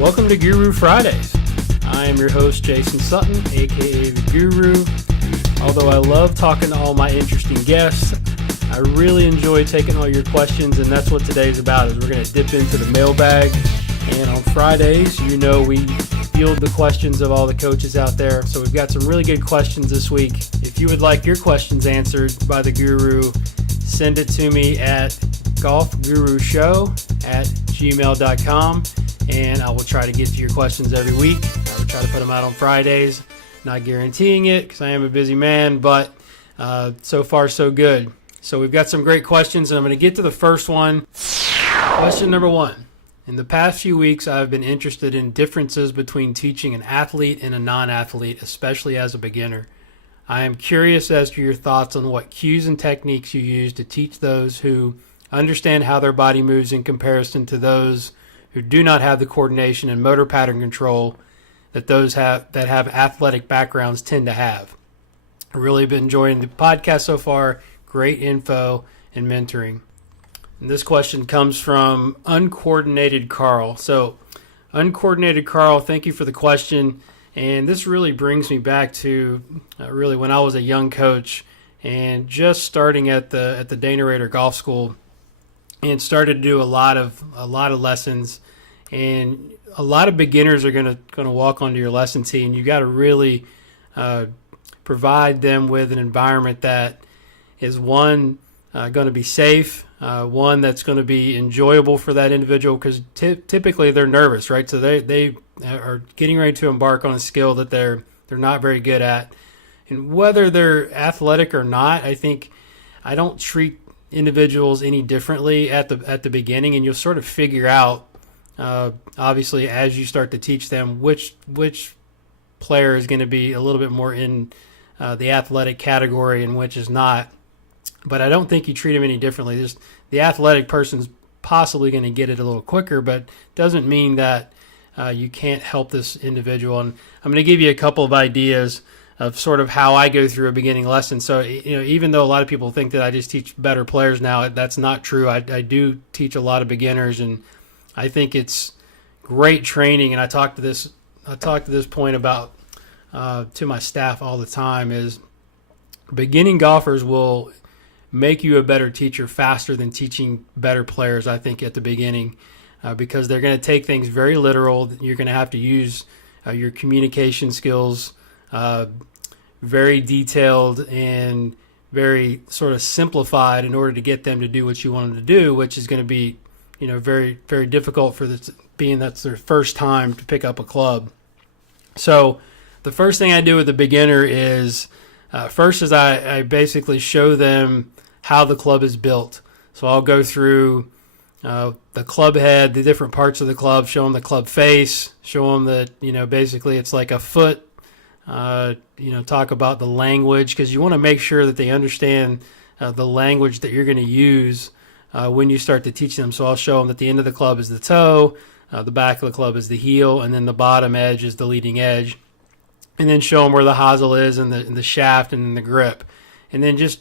Welcome to Guru Fridays. I am your host, Jason Sutton, aka The Guru. Although I love talking to all my interesting guests, I really enjoy taking all your questions, and that's what today's about. Is we're going to dip into the mailbag, and on Fridays, we field the questions of all the coaches out there. So we've got some really good questions this week. If you would like your questions answered by the Guru, send it to me at golfgurushow@gmail.com, and I will try to get to your questions every week. I will try to put them out on Fridays. Not guaranteeing it because I am a busy man, but so far so good. So we've got some great questions, and I'm going to get to the first one. Question number one. In the past few weeks, I've been interested in differences between teaching an athlete and a non-athlete, especially as a beginner. I am curious as to your thoughts on what cues and techniques you use to teach those who understand how their body moves in comparison to those who do not have the coordination and motor pattern control that those that have athletic backgrounds tend to have. I really been enjoying the podcast so far. Great info and mentoring. And this question comes from Uncoordinated Carl. So, Uncoordinated Carl, thank you for the question. And this really brings me back to really when I was a young coach and just starting at the Dana Rader Golf School, and started to do a lot of lessons. And a lot of beginners are going to walk onto your lesson tee, and you got to really provide them with an environment that is going to be safe. One that's going to be enjoyable for that individual, because typically they're nervous, right? So they are getting ready to embark on a skill that they're not very good at. And whether they're athletic or not, I think I don't treat individuals any differently at the beginning, and you'll sort of figure out, obviously, as you start to teach them which player is going to be a little bit more in the athletic category and which is not. But I don't think you treat them any differently. Just the athletic person's possibly going to get it a little quicker, but doesn't mean that you can't help this individual. And I'm going to give you a couple of ideas of sort of how I go through a beginning lesson. So, even though a lot of people think that I just teach better players now, that's not true. I do teach a lot of beginners, and I think it's great training. And I talk to this point about to my staff all the time is beginning golfers will make you a better teacher faster than teaching better players, I think, at the beginning, because they're going to take things very literal. You're going to have to use your communication skills very detailed and very sort of simplified in order to get them to do what you want them to do, which is going to be, very, very difficult for this, being that's their first time to pick up a club. So the first thing I do with the beginner is I basically show them how the club is built. So I'll go through the club head, the different parts of the club, show them the club face, show them that, basically it's like a foot, talk about the language, because you want to make sure that they understand the language that you're going to use when you start to teach them. So I'll show them that the end of the club is the toe, the back of the club is the heel, and then the bottom edge is the leading edge. And then show them where the hosel is and the shaft and then the grip. And then just,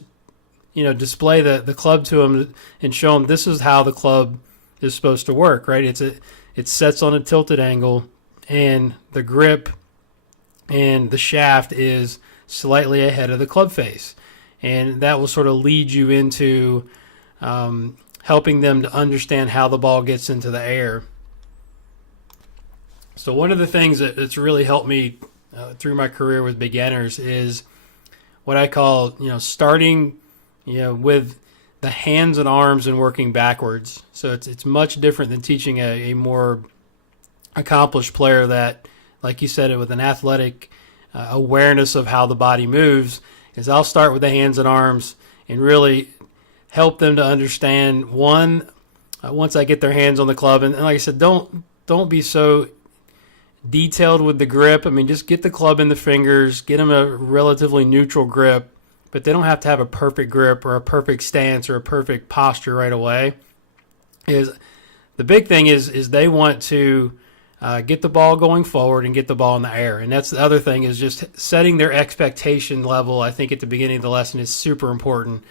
display the club to them and show them this is how the club is supposed to work, right? It sets on a tilted angle, and the grip and the shaft is slightly ahead of the club face. And that will sort of lead you into helping them to understand how the ball gets into the air. So one of the things that's really helped me through my career with beginners is what I call, starting, with the hands and arms and working backwards. So it's much different than teaching a more accomplished player that, like you said, with an athletic awareness of how the body moves, is I'll start with the hands and arms and really help them to understand, once I get their hands on the club, and like I said, don't be so detailed with the grip. I mean, just get the club in the fingers, get them a relatively neutral grip, but they don't have to have a perfect grip or a perfect stance or a perfect posture right away. The big thing is they want to get the ball going forward and get the ball in the air. And that's the other thing, is just setting their expectation level, I think, at the beginning of the lesson is super important,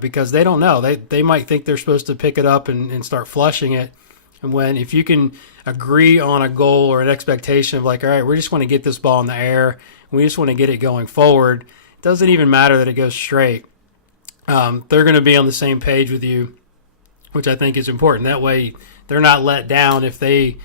because they don't know. They might think they're supposed to pick it up and start flushing it, And if you can agree on a goal or an expectation of like, all right, we just want to get this ball in the air, we just want to get it going forward, it doesn't even matter that it goes straight. They're going to be on the same page with you, which I think is important. That way they're not let down if they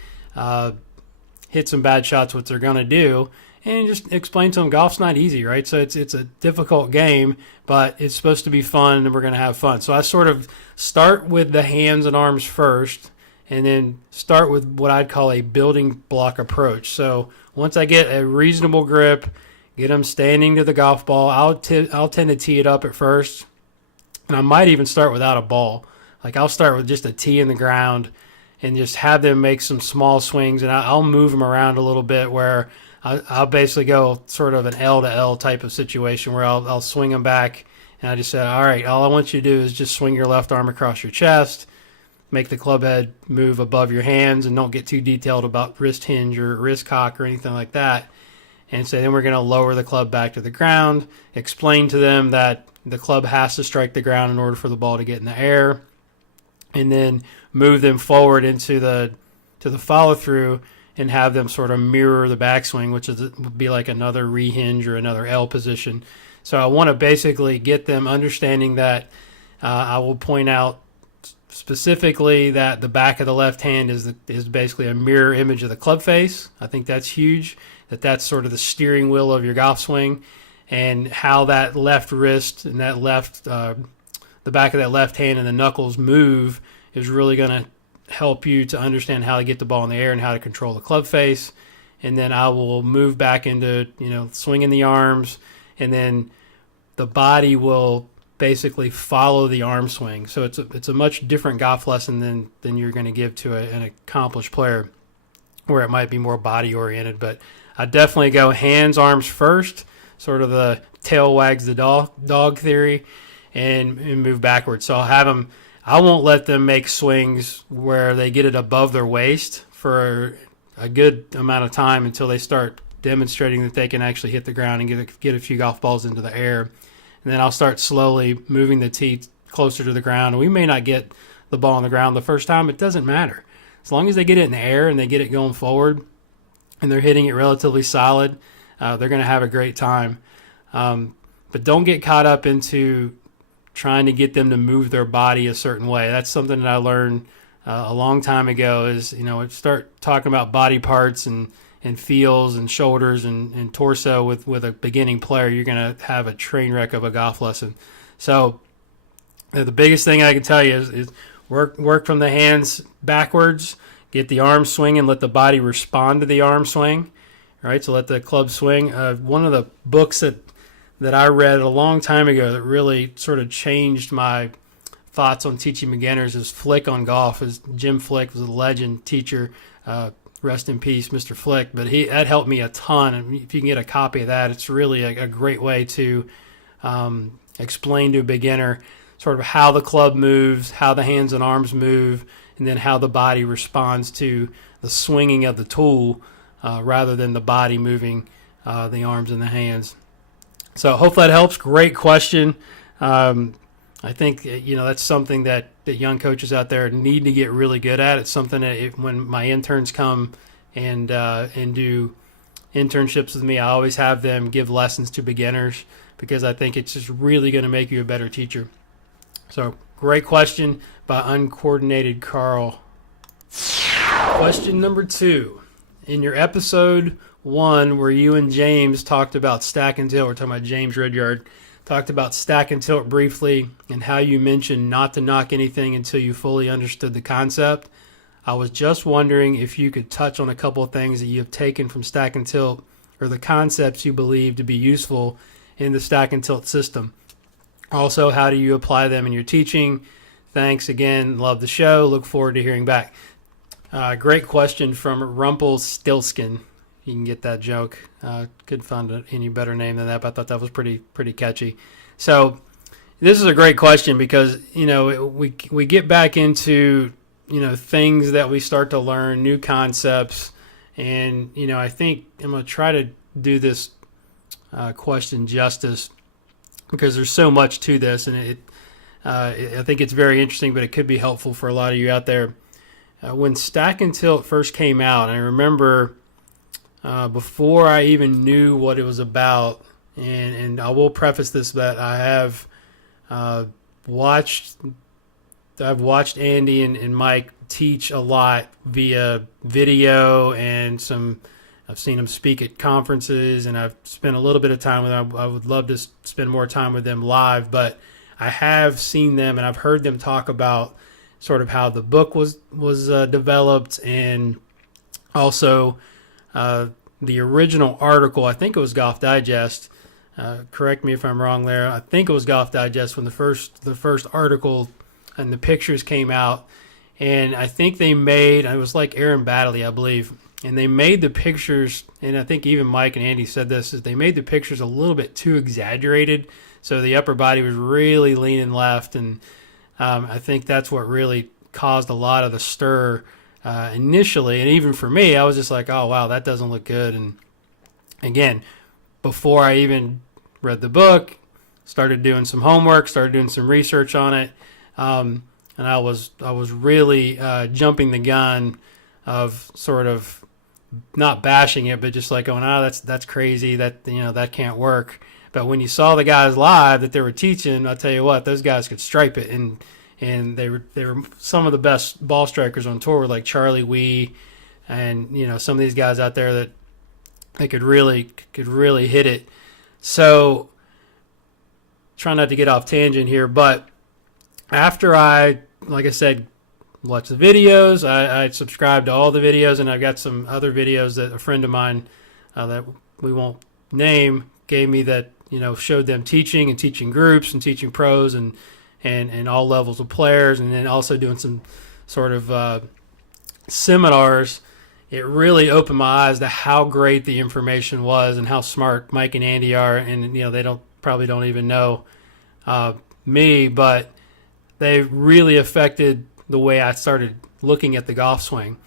hit some bad shots, what they're going to do. And just explain to them golf's not easy, right? So it's a difficult game, but it's supposed to be fun and we're going to have fun. So I sort of start with the hands and arms first, and then start with what I'd call a building block approach. So once I get a reasonable grip, get them standing to the golf ball, I'll tend to tee it up at first. And I might even start without a ball. Like I'll start with just a tee in the ground and just have them make some small swings, and I'll move them around a little bit where I'll basically go sort of an L to L type of situation where I'll swing them back. And I just said, all right, all I want you to do is just swing your left arm across your chest, make the club head move above your hands, and don't get too detailed about wrist hinge or wrist cock or anything like that. And so then we're going to lower the club back to the ground, explain to them that the club has to strike the ground in order for the ball to get in the air, and then move them forward into the follow through and have them sort of mirror the backswing, which would be like another rehinge or another L position. So I want to basically get them understanding that I will point out specifically that the back of the left hand is basically a mirror image of the club face. I think that's huge, that's sort of the steering wheel of your golf swing, and how that left wrist and that the back of that left hand and the knuckles move is really going to help you to understand how to get the ball in the air and how to control the club face. And then I will move back into, swinging the arms, and then the body will basically follow the arm swing. So it's a much different golf lesson than you're going to give to an accomplished player, where it might be more body oriented. But I definitely go hands, arms first, sort of the tail wags the dog theory, and move backwards. So I'll have them. I won't let them make swings where they get it above their waist for a good amount of time until they start demonstrating that they can actually hit the ground and get a few golf balls into the air. And then I'll start slowly moving the tee closer to the ground. And we may not get the ball on the ground the first time. It doesn't matter. As long as they get it in the air and they get it going forward and they're hitting it relatively solid, they're going to have a great time. But don't get caught up into trying to get them to move their body a certain way. That's something that I learned a long time ago is, start talking about body parts and feels and shoulders and torso with a beginning player, you're going to have a train wreck of a golf lesson. So the biggest thing I can tell you is work from the hands backwards, get the arm swing and let the body respond to the arm swing, right? So let the club swing. One of the books that I read a long time ago that really sort of changed my thoughts on teaching beginners is Flick on Golf. Jim Flick was a legend teacher. Rest in peace, Mr. Flick. But that helped me a ton. And if you can get a copy of that, it's really a great way to explain to a beginner sort of how the club moves, how the hands and arms move, and then how the body responds to the swinging of the tool rather than the body moving the arms and the hands. So hopefully that helps. Great question. I think that's something that young coaches out there need to get really good at. It's something that when my interns come and do internships with me, I always have them give lessons to beginners because I think it's just really going to make you a better teacher. So great question by Uncoordinated Carl. Question number 2. In your episode 1 where you and James talked about stack and tilt, we're talking about James Rudyard, talked about stack and tilt briefly and how you mentioned not to knock anything until you fully understood the concept. I was just wondering if you could touch on a couple of things that you have taken from stack and tilt or the concepts you believe to be useful in the stack and tilt system. Also, how do you apply them in your teaching? Thanks again. Love the show. Look forward to hearing back. Great question from Rumpelstiltskin. You can get that joke. Couldn't find any better name than that, but I thought that was pretty catchy. So this is a great question because, we get back into, things that we start to learn, new concepts. And, I think I'm going to try to do this question justice because there's so much to this. And I think it's very interesting, but it could be helpful for a lot of you out there. when Stack and Tilt first came out, I remember before I even knew what it was about, and I will preface this that I have watched Andy and Mike teach a lot via video, and I've seen them speak at conferences, and I've spent a little bit of time with them. I would love to spend more time with them live, but I have seen them and I've heard them talk about sort of how the book was developed, and also the original article. I think it was Golf Digest. Correct me if I'm wrong there. I think it was Golf Digest when the first article and the pictures came out, and I think they made, it was like Aaron Baddeley, I believe, and they made the pictures, and I think even Mike and Andy said this, is they made the pictures a little bit too exaggerated, so the upper body was really leaning left, and I think that's what really caused a lot of the stir initially, and even for me, I was just like, oh wow, that doesn't look good. And again, before I even read the book, started doing some homework, started doing some research on it, and I was really jumping the gun of sort of not bashing it, but just like going, oh, that's crazy, that that can't work. But when you saw the guys live that they were teaching, I'll tell you what, those guys could stripe it, and they were some of the best ball strikers on tour, like Charlie Wee, and some of these guys out there that they could really hit it. So, try not to get off tangent here, but after I, like I said, watched the videos, I subscribed to all the videos, and I've got some other videos that a friend of mine that we won't name gave me that showed them teaching and teaching groups and teaching pros and all levels of players, and then also doing some sort of seminars. It really opened my eyes to how great the information was and how smart Mike and Andy are. And they probably don't even know me, but they really affected the way I started looking at the golf swing,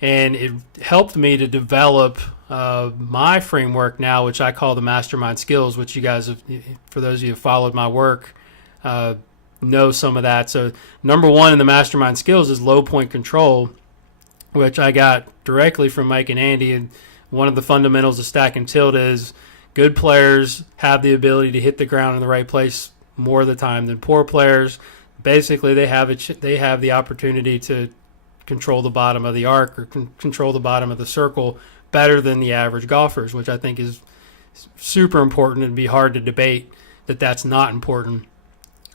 and it helped me to develop my framework now, which I call the mastermind skills, which you guys have, for those of you who have followed my work, know some of that. So number one in the mastermind skills is low point control, which I got directly from Mike and Andy. And one of the fundamentals of Stack and Tilt is good players have the ability to hit the ground in the right place more of the time than poor players. Basically, they have the opportunity to control the bottom of the arc or control the bottom of the circle better than the average golfers, which I think is super important, and be hard to debate that that's not important.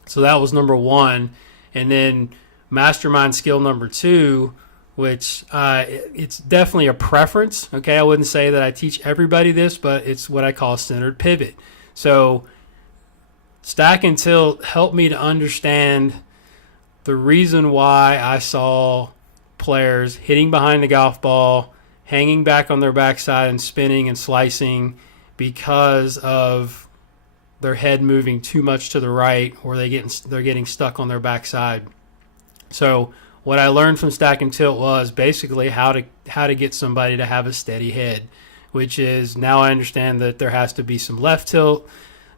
So that was number one. And then mastermind skill number two, which it's definitely a preference. Okay, I wouldn't say that I teach everybody this, but it's what I call centered pivot. So Stack and Tilt helped me to understand the reason why I saw players hitting behind the golf ball, hanging back on their backside and spinning and slicing because of their head moving too much to the right, or they're getting stuck on their backside. So what I learned from Stack and Tilt was basically how to get somebody to have a steady head, which is, now I understand that there has to be some left tilt.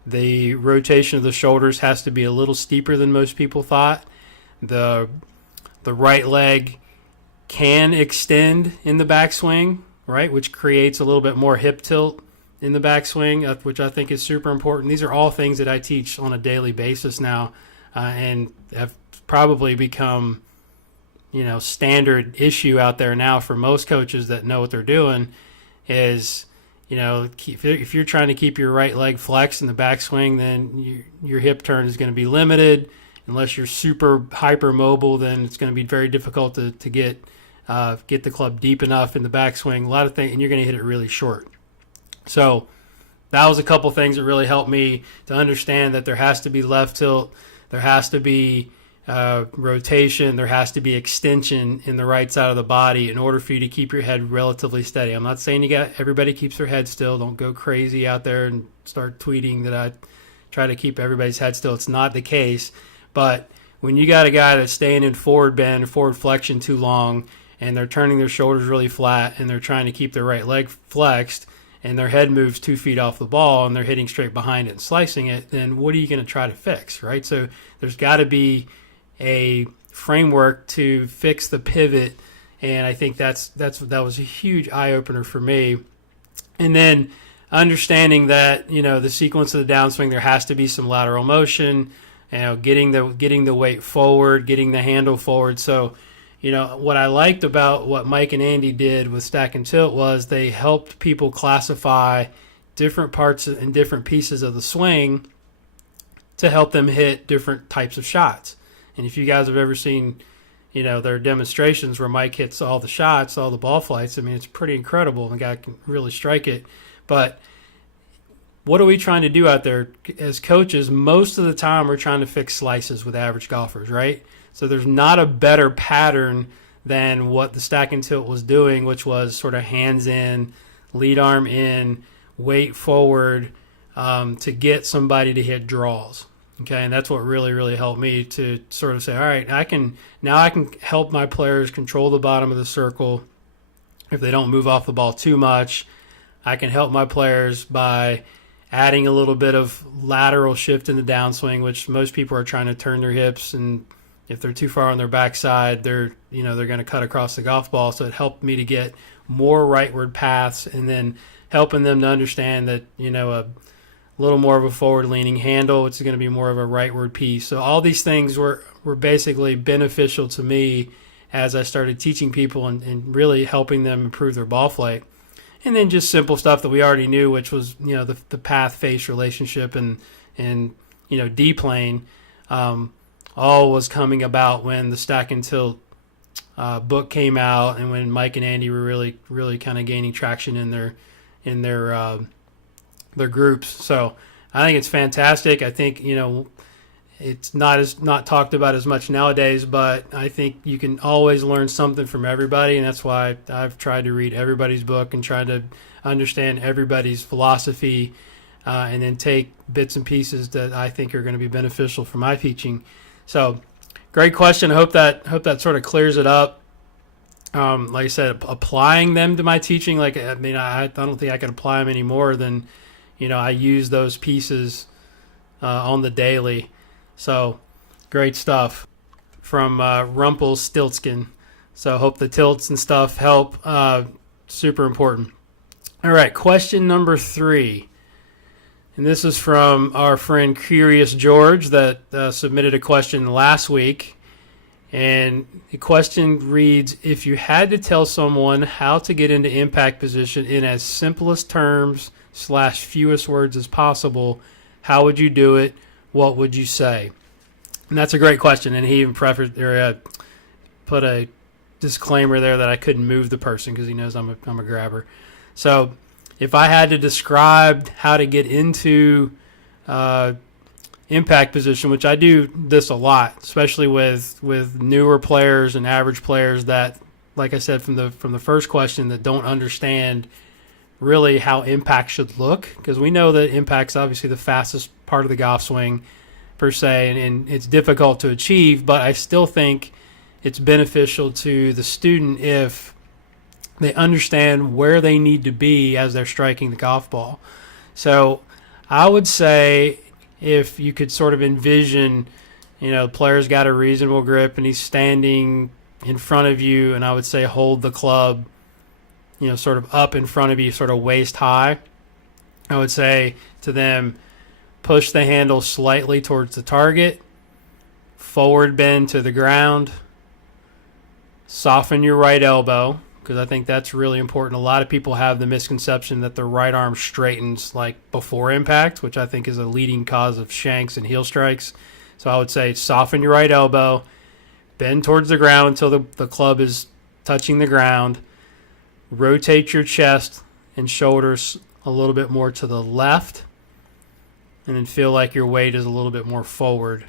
The rotation of the shoulders has to be a little steeper than most people thought. The right leg can extend in the backswing, right, which creates a little bit more hip tilt in the backswing, which I think is super important. These are all things that I teach on a daily basis now, and have probably become, standard issue out there now for most coaches that know what they're doing. Is, if you're trying to keep your right leg flexed in the backswing, then your hip turn is going to be limited. Unless you're super hyper mobile, then it's going to be very difficult to get the club deep enough in the backswing. A lot of things, and you're going to hit it really short. So that was a couple things that really helped me to understand that there has to be left tilt, there has to be rotation, there has to be extension in the right side of the body in order for you to keep your head relatively steady. I'm not saying everybody keeps their head still. Don't go crazy out there and start tweeting that I try to keep everybody's head still. It's not the case. But when you got a guy that's staying in forward bend or forward flexion too long, and they're turning their shoulders really flat, and they're trying to keep their right leg flexed, and their head moves 2 feet off the ball, and they're hitting straight behind it and slicing it, then what are you going to try to fix, right? So there's got to be a framework to fix the pivot And I think that was a huge eye opener for me. And then understanding that, the sequence of the downswing, there has to be some lateral motion, getting the weight forward, getting the handle forward. So, what I liked about what Mike and Andy did with Stack and Tilt was they helped people classify different parts and different pieces of the swing to help them hit different types of shots. And if you guys have ever seen, their demonstrations where Mike hits all the shots, all the ball flights, I mean, it's pretty incredible. The guy can really strike it. But what are we trying to do out there as coaches? Most of the time we're trying to fix slices with average golfers, right? So there's not a better pattern than what the Stack and Tilt was doing, which was sort of hands in, lead arm in, weight forward, to get somebody to hit draws. Okay, and that's what really, really helped me to sort of say, all right, I can help my players control the bottom of the circle if they don't move off the ball too much. I can help my players by adding a little bit of lateral shift in the downswing, which most people are trying to turn their hips, and if they're too far on their backside, they're going to cut across the golf ball. So it helped me to get more rightward paths, and then helping them to understand that, a little more of a forward-leaning handle, which is going to be more of a rightward piece. So all these things were basically beneficial to me as I started teaching people and really helping them improve their ball flight. And then just simple stuff that we already knew, which was, the path-face relationship and D-plane, all was coming about when the Stack and Tilt book came out, and when Mike and Andy were really, really kind of gaining traction in their groups. So I think it's fantastic. I think, it's not talked about as much nowadays, but I think you can always learn something from everybody, and that's why I've tried to read everybody's book and try to understand everybody's philosophy, and then take bits and pieces that I think are going to be beneficial for my teaching. So great question. I hope that sort of clears it up. Like I said, applying them to my teaching, I don't think I can apply them any more than, I use those pieces on the daily. So great stuff from Rumpelstiltskin. So hope the tilts and stuff help. Super important. All right, question number 3. And this is from our friend Curious George that submitted a question last week. And the question reads, if you had to tell someone how to get into impact position in as simplest terms / fewest words as possible, how would you do it? What would you say? And that's a great question. And he even put a disclaimer there that I couldn't move the person because he knows I'm a grabber. So if I had to describe how to get into impact position, which I do this a lot, especially with newer players and average players that, like I said from the first question, that don't understand really how impact should look, because we know that impact's obviously the fastest part of the golf swing per se, and it's difficult to achieve, but I still think it's beneficial to the student if they understand where they need to be as they're striking the golf ball. So I would say if you could sort of envision, the player's got a reasonable grip and he's standing in front of you, and I would say hold the club, sort of up in front of you, sort of waist high. I would say to them, push the handle slightly towards the target, forward bend to the ground, soften your right elbow, because I think that's really important. A lot of people have the misconception that the right arm straightens before impact, which I think is a leading cause of shanks and heel strikes. So I would say soften your right elbow, bend towards the ground until the club is touching the ground, rotate your chest and shoulders a little bit more to the left, and then feel like your weight is a little bit more forward,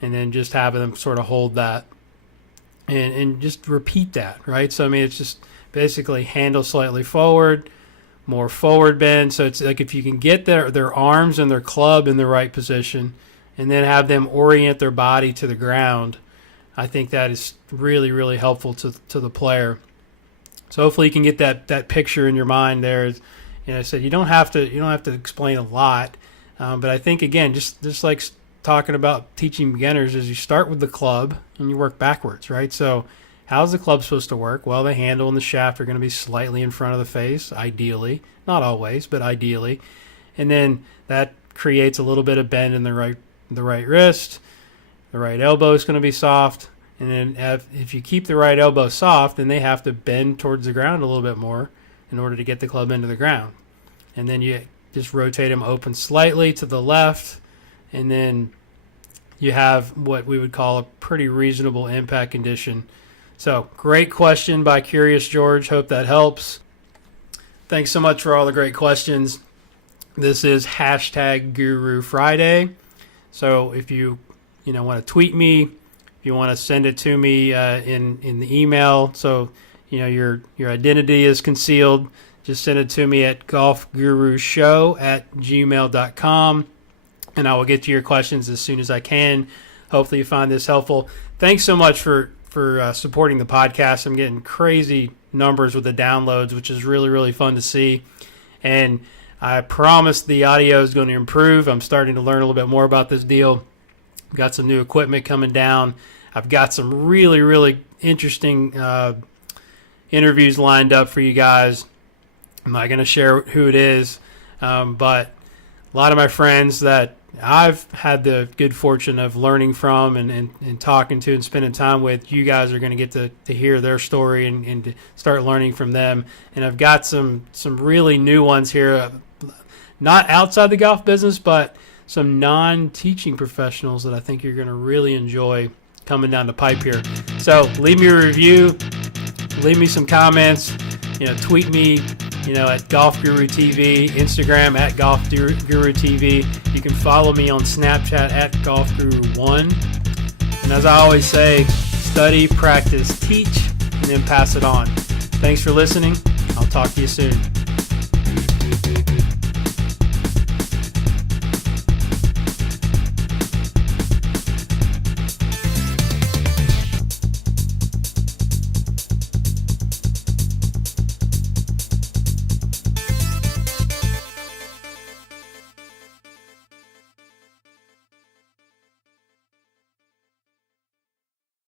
and then just having them sort of hold that and just repeat that, right? So, it's just basically handle slightly forward, more forward bend. So it's like if you can get their arms and their club in the right position and then have them orient their body to the ground, I think that is really, really helpful to the player. So hopefully you can get that picture in your mind there. I said you don't have to explain a lot, but I think again, just like talking about teaching beginners, is you start with the club and you work backwards, right? So how's the club supposed to work? Well, the handle and the shaft are going to be slightly in front of the face, ideally. Not always, but ideally. And then that creates a little bit of bend in the right wrist. The right elbow is going to be soft. And then if you keep the right elbow soft, then they have to bend towards the ground a little bit more in order to get the club into the ground. And then you just rotate them open slightly to the left, and then you have what we would call a pretty reasonable impact condition. So, great question by Curious George. Hope that helps. Thanks so much for all the great questions. This is #Guru Friday. So if you want to tweet me, if you want to send it to me in the email, so your identity is concealed, just send it to me at golfgurushow@gmail.com, and I will get to your questions as soon as I can. Hopefully you find this helpful. Thanks so much for supporting the podcast. I'm getting crazy numbers with the downloads, which is really, really fun to see. And I promise the audio is going to improve. I'm starting to learn a little bit more about this deal. I've got some new equipment coming down. I've got some really, really interesting interviews lined up for you guys. I'm not going to share who it is, but a lot of my friends that I've had the good fortune of learning from and talking to and spending time with, you guys are going to get to hear their story and to start learning from them. And I've got some really new ones here, not outside the golf business, but some non-teaching professionals that I think you're going to really enjoy coming down the pipe here. So leave me a review, leave me some comments, tweet me, at Golf Guru TV, Instagram at Golf Guru TV. You can follow me on Snapchat at Golf Guru 1. And as I always say, study, practice, teach, and then pass it on. Thanks for listening. I'll talk to you soon.